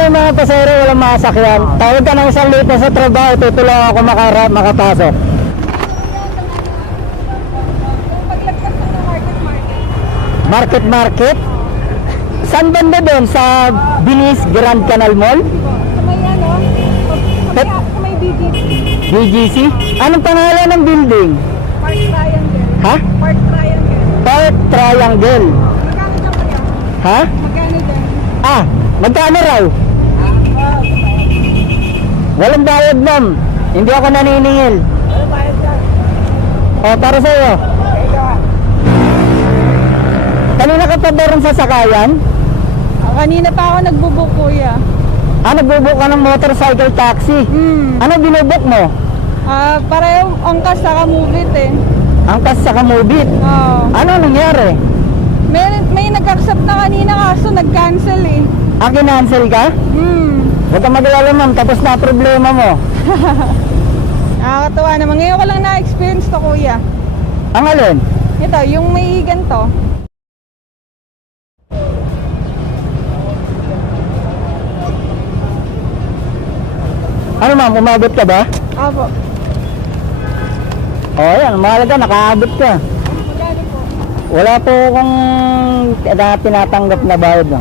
yung mga pasero, walang masakyan. Tawag ka ng 1 litre sa trabaho, tutulong ako makapasok. Paglagpas ng market. Market? Saan banda doon? Sa Binis Grand Canal Mall? Sa may sa may BGC. BGC? Anong pangalan ng building? Park Triangle. Ha? Park Triangle. Park Triangle. Magkano na kaya? Ha? Magkano din? Ah, magkano raw? Walang bayad, ma'am. Hindi ako naniningil. Ano bayad dyan? O, para sa'yo. Kanina ka pa ba rin sa sakayan? Kanina pa ako nagbubuk, kuya. Ah, nagbubuk ka ng motorcycle taxi. Ano binubuk mo? Pareho angkas sa kamubit eh. Angkas sa Kamubit. Oo. Ano nangyari? May nag-accept na kanina kaso nag-cancel eh. Ah, kinancel ka? Huwag ka mag-alala, ma'am. Tapos na ang problema mo. Nakakatawa naman. Ngayon ko lang na-experience to, kuya. Ang alin? Ito, yung may ganito. Ano, ma'am? Umabot ka ba? Opo. O, yan. Mahalaga, nakaabot ka. Magkano po? Wala po akong tinatanggap na bayad, no?